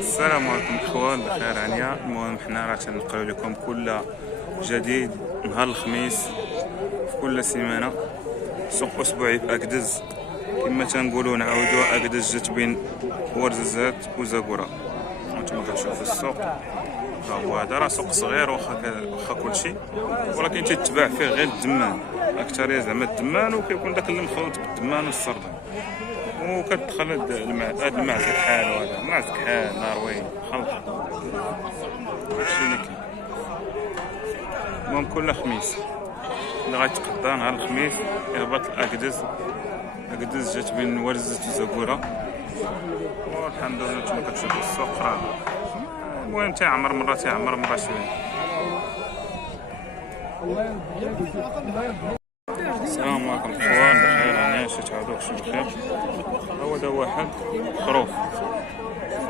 السلام عليكم اخوان، بخير عنيا. المهم حنا راه تنقلوا لكم كل جديد نهار الخميس في كل سيمانه. سوق اسبوعي في اكدز كما تنقولوا، نعاودوا اكدز جات بين ورزازات وزاكورا. انتم كتشوفوا السوق هو هذا، راه سوق صغير واخا كلشي، ولكن تيتباع فيه غير الدمان اكثريه، زعما الدمان، وكيكون داك اللي مخلوط بالدمان والسردان، وكتدخل هاد المعز كحال، وهذا معز كحال ناروي خلط. هادشي اللي كاين. المهم كل خميس اللي غيتقضى نهار الخميس يهبط الاكدز جات بين ورزة وزاكورا. والحمد لله نتوما كتشوفوا السوق راه المهم تيعمر مرة شويه. السلام عليكم اخوان، بخير عنيا، شي تعاودوا شي بخير. هو دا واحد خروف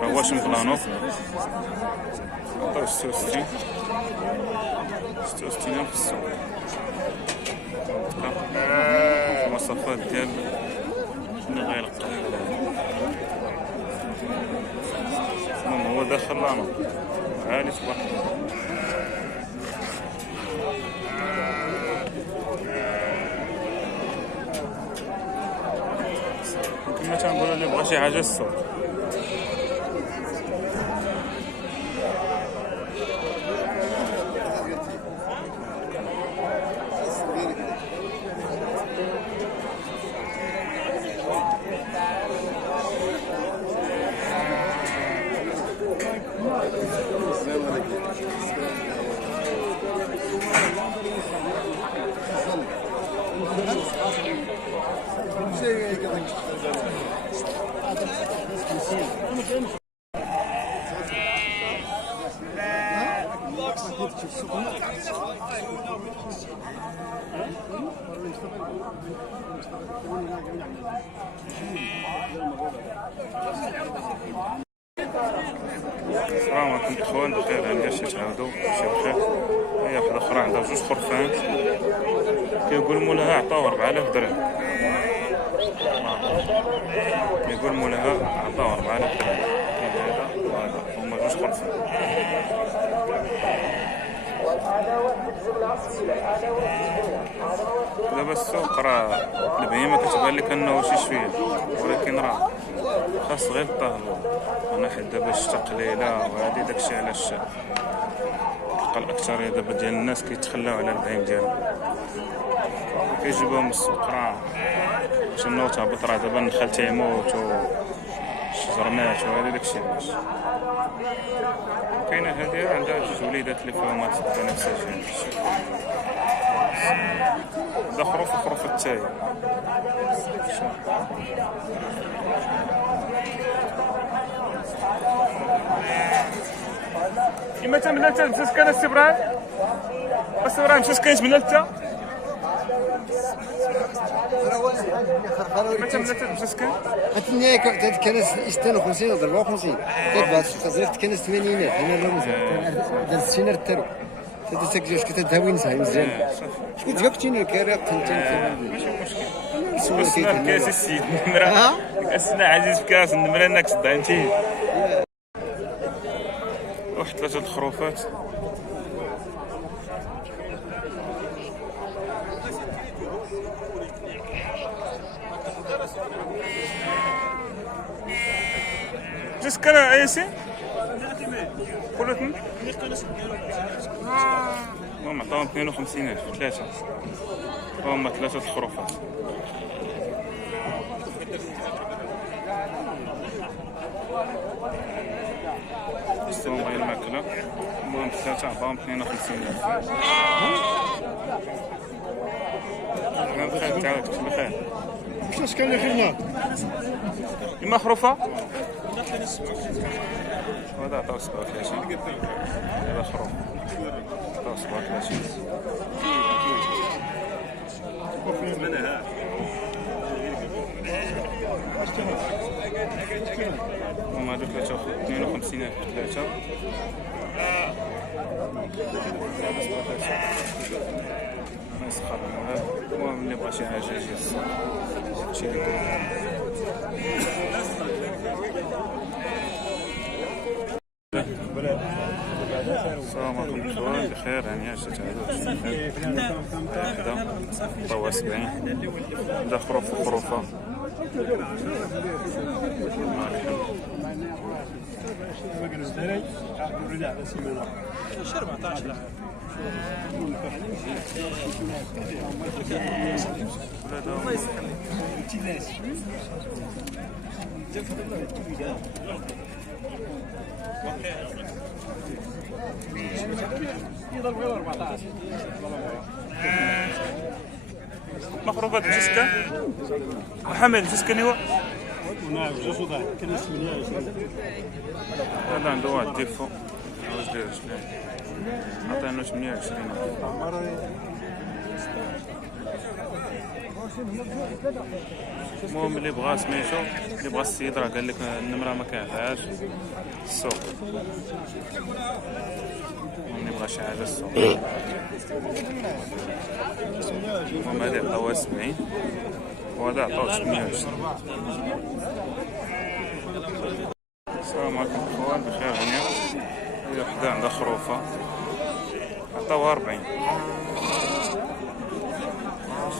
راه واش مبلانو عطاو 66 في السوق. المواصفات ديال شنو غيلقى. المهم هو داخل لانا عالي صباح. كما تنقولوا اللي بغى شي حاجه السوق. السلام عليكم اخوان، بخير عنيا، شي تعاودوا شي بخير. هي وحده اخرى عندها جوج خرفان، كيقول مولاها عطاوه 4000 درهم. كيقول مولاها عطاوه 4000 درهم. هذا وهذا هما جوج خرفان. دابا السوق راه البهيمه كتبان لك انه شي شويه، ولكن راه خاص غير الطهر. انا حيت دابا الشتا قليله، وهادي داكشي علاش تلقى الاكثريه دابا ديال الناس كيتخلاو على البهيم ديالهم، كيجيبوهم السوق. راه باش النوض تهبط، راه دابا النخل تيموت والشجر مات، وهادي داكشي علاش. كاينه هادي عندها جوج وليدات اللي فيهم هاد البنفسجين. هذا خروف وخروف التاي. إما تمنى أنت بزاف كان استبرار استبرار مشاش كاين تمنى أنت إما تمنى أنت بزاف كان حتى كان 52 ولا 54 كانت كان 80 انا الرمز دار 60 الترو تدسك جوج كتدهوي نساي مزيان. شكون جبتيني الكريق انت؟ ماشي مشكل. بس كاس السيد النمره اسنا عزيز في كاس النمره انك صدعتي. واحد 3 الخروفات. جسكر ايسي كلهم هما عطاهم 52,000 ثلاثة. هما 3 الخروفات. يستوون غير الماكلة. المهم 3 عطاهم 52,000. بخير تعاود بخير. كيفاش كان الخدمة؟ إما خروفة؟ هذا عطاو 37. هذا خروف عطاو 37. هما هادو 52,000 3. ما يسخر منها. المهم اللي بغى شي حاجة يجي السوق. هادشي اللي كاين. عليكم. السلام عليكم اخوان، بخير يعني عشت هذا طوى 70 هذا خروفه مخروبات جسكا وحمل جسكا نيوع هذا عنده واحد ديفو واش داير عطينا 28. المهم اللي بغا سميتو اللي بغا السيد راه قال لك النمره ما كاينهاش السوق، اللي بغا شي حاجه السوق. المهم هادي عطاوها 70 وهذا عطاوه 28. السلام عليكم اخوان، بخير هانيه. هي وحده عندها خروفه عطاوها 40.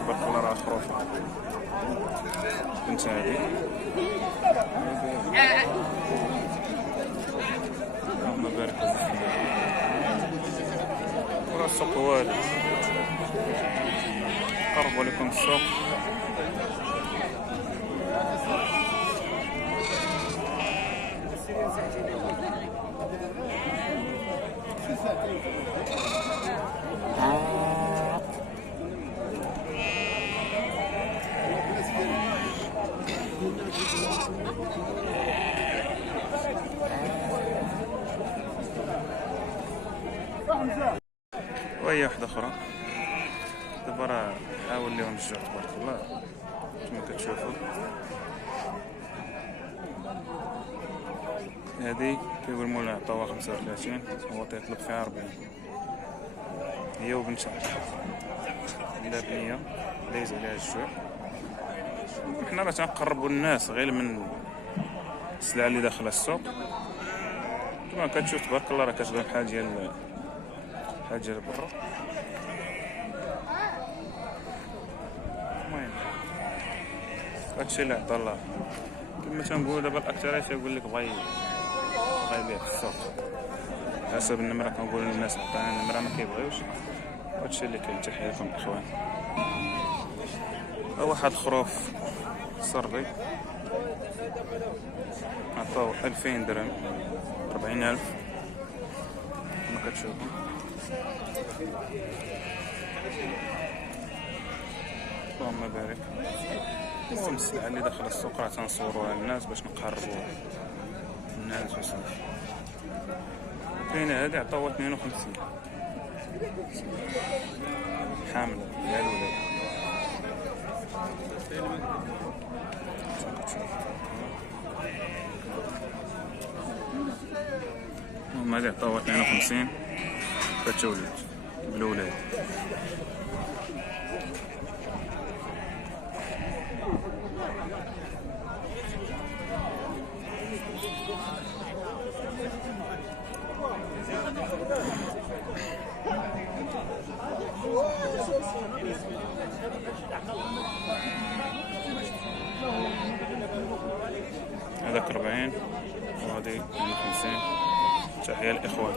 تبارك الله راه خروفه بنت هادي. اللهم بارك فيك. وراه السوق وارد، قربوا لكم السوق. وهي واحدة أخرى دابا راه حاول ليهم الجوع تبارك الله كما كتشوفوا. هادي كيقول مولاها عطاوها 35 هو تيطلب فيها 40. هي وبنتها لا بنية دايز عليها الجوع. حنا راه تنقربوا الناس غير من السلعة اللي داخلة السوق كما كتشوف تبارك الله، راه كتبان بحال ديال برا. المهم هادشي اللي عطا الله. كما تنقولوا دابا الاكثريه تيقول لك بغا يبيع في السوق حسب النمره. كنقولوا للناس عطانا النمره ما كيبغيوش. هادشي اللي كاين. تحيه لكم الاخوان. واحد خروف صربي عطاو 2000 درهم 40,000 كما كتشوفوا. اللهم بارك. المهم السلعة اللي داخل السوق راه تنصوروها للناس باش نقربوا الناس وصافي. كاينه هادي عطاوها 52 حامله ديال الولاد. المهم هادي عطاوها 52 كتولد بالولاد. هذاك 40 وهذه 52. تحية الإخوان.